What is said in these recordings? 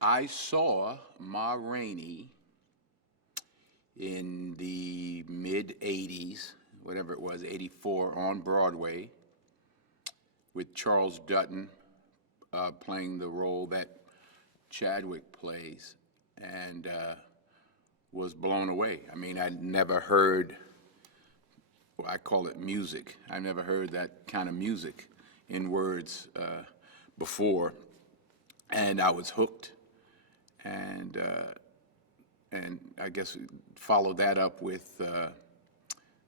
I saw Ma Rainey in the mid-'80s, whatever it was, '84, on Broadway, with Charles Dutton playing the role that Chadwick plays, and was blown away. I mean, I'd never heard, well, I call it music. I never heard that kind of music in words before, and I was hooked. And I guess followed that up with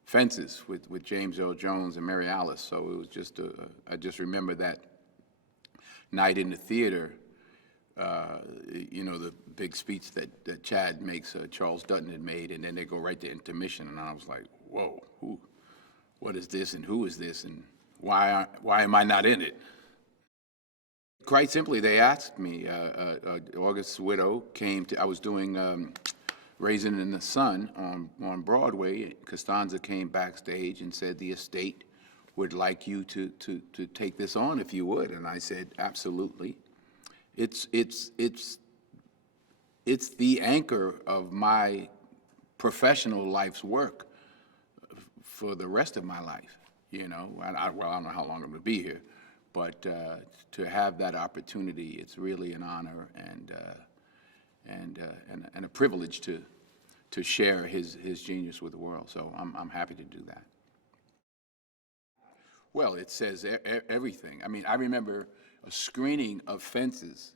Fences with James Earl Jones and Mary Alice. So it was just I just remember that night in the theater. The big speech that Chad makes, Charles Dutton had made, and then they go right to intermission, and I was like, whoa, what is this, and who is this, and why am I not in it? Quite simply, they asked me. August's widow came to. I was doing Raisin in the Sun on Broadway. Costanza came backstage and said the estate would like you to take this on if you would, and I said absolutely. It's the anchor of my professional life's work for the rest of my life. I don't know how long I'm going to be here, but to have that opportunity, it's really an honor and a privilege to share his genius with the world. So I'm happy to do that. Well, it says everything. I mean, I remember a screening of Fences,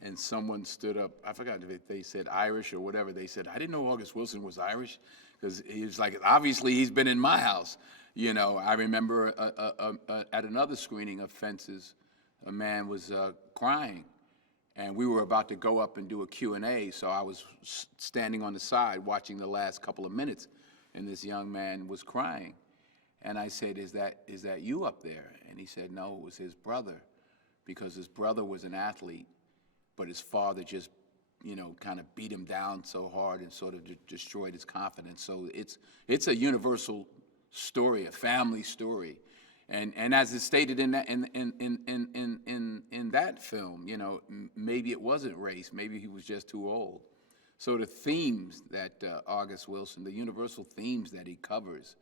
and someone stood up. I forgot if they said Irish or whatever. They said, I didn't know August Wilson was Irish, because he was like, obviously he's been in my house. I remember at another screening of Fences, a man was crying, and we were about to go up and do a Q&A, so I was standing on the side watching the last couple of minutes, and this young man was crying. And I said, is that you up there? And he said, no, it was his brother, because his brother was an athlete, but his father just, kind of beat him down so hard and sort of destroyed his confidence. So it's a universal story, a family story, and as is stated in that in that film, maybe it wasn't race, maybe he was just too old. So the themes that August Wilson, the universal themes that he covers,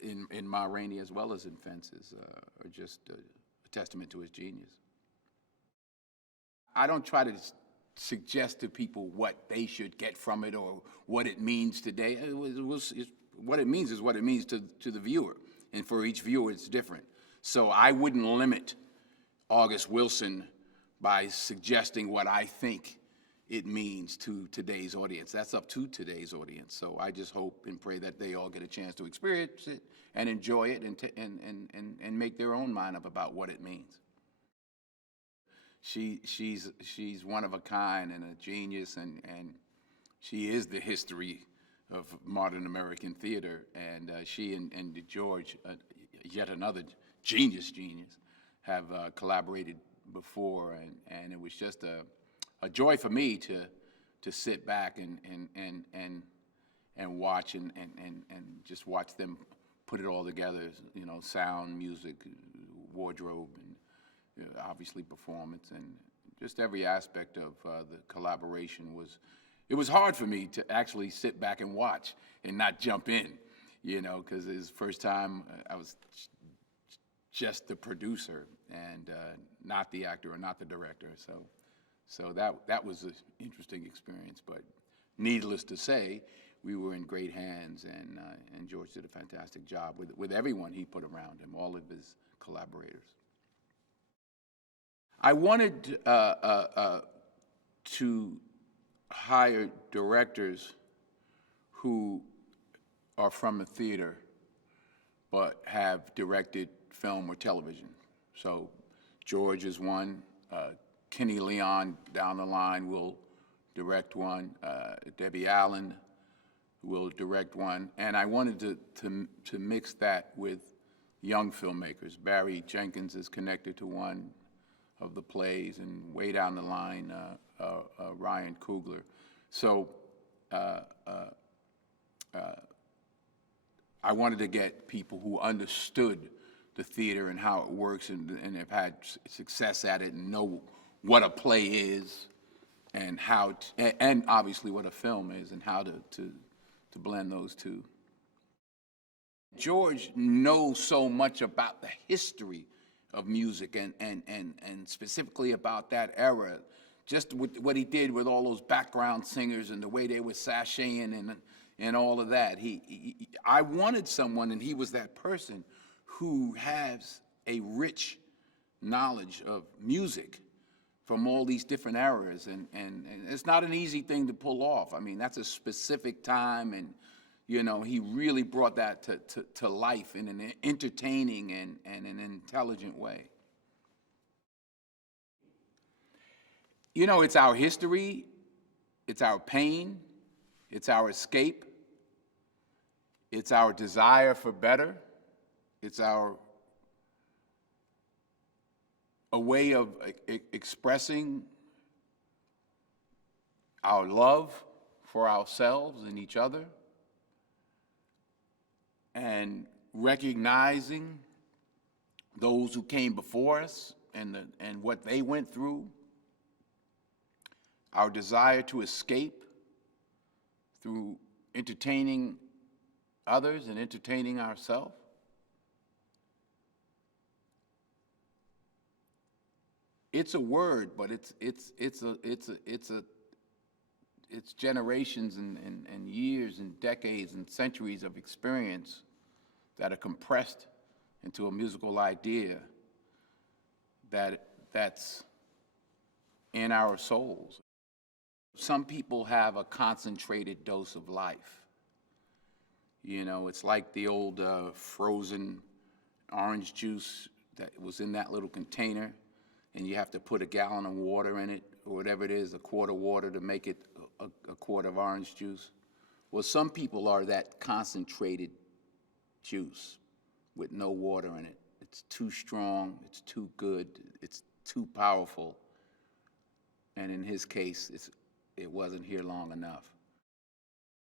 in Ma Rainey as well as in Fences, are just a testament to his genius. I don't try to suggest to people what they should get from it or what it means today. What it means is what it means to the viewer, and for each viewer it's different. So I wouldn't limit August Wilson by suggesting what I think it means to today's audience. That's up to today's audience. So I just hope and pray that they all get a chance to experience it and enjoy it and make their own mind up about what it means. She's one of a kind and a genius, and she is the history of modern American theater. And she and George, yet another genius, have collaborated before, and it was just a joy for me to sit back and watch and just watch them put it all together. Sound, music, wardrobe, and obviously performance, and just every aspect of the collaboration was hard for me to actually sit back and watch and not jump in, because it was the first time I was just the producer and not the actor or not the director. So that was an interesting experience, but needless to say, we were in great hands, and George did a fantastic job with everyone he put around him, all of his collaborators. I wanted to hire directors who are from the theater but have directed film or television. So George is one. Kenny Leon down the line will direct one. Debbie Allen will direct one. And I wanted to mix that with young filmmakers. Barry Jenkins is connected to one of the plays, and way down the line, Ryan Coogler. So I wanted to get people who understood the theater and how it works, and have had success at it and know what a play is, and and obviously what a film is, and how to blend those two. George knows so much about the history of music and specifically about that era, just with what he did with all those background singers and the way they were sashaying and all of that. I wanted someone, and he was that person, who has a rich knowledge of music from all these different eras, and it's not an easy thing to pull off. I mean, that's a specific time, and he really brought that to life in an entertaining and an intelligent way. It's our history, it's our pain, it's our escape, it's our desire for better, it's a way of expressing our love for ourselves and each other, and recognizing those who came before us and what they went through, our desire to escape through entertaining others and entertaining ourselves. It's a word, but it's generations and years and decades and centuries of experience that are compressed into a musical idea that's in our souls. Some people have a concentrated dose of life. It's like the old frozen orange juice that was in that little container, and you have to put a gallon of water in it, or whatever it is, a quart of water to make it a quart of orange juice. Well, some people are that concentrated juice with no water in it. It's too strong, it's too good, it's too powerful. And in his case, it wasn't here long enough.